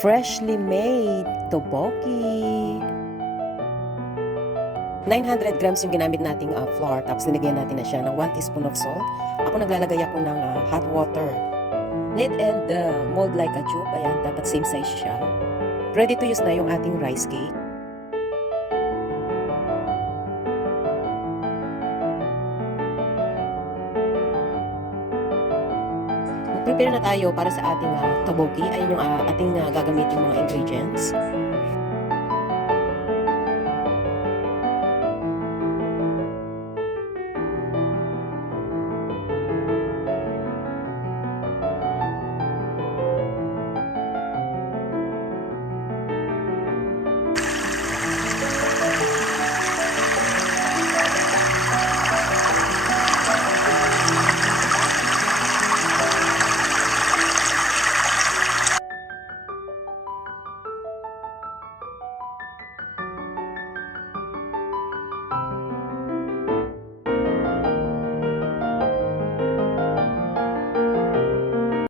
Freshly made tteokbokki. 900 grams yung ginamit nating flour, tapos linagyan natin na siya ng 1 teaspoon of salt. Ako naglalagay ako ng hot water. Knead and mold like a tube. Ayan, dapat same size siya. Ready to use na yung ating rice cake. Prepare na tayo para sa ating tteokbokki. Ayun yung ating gagamitin mga ingredients.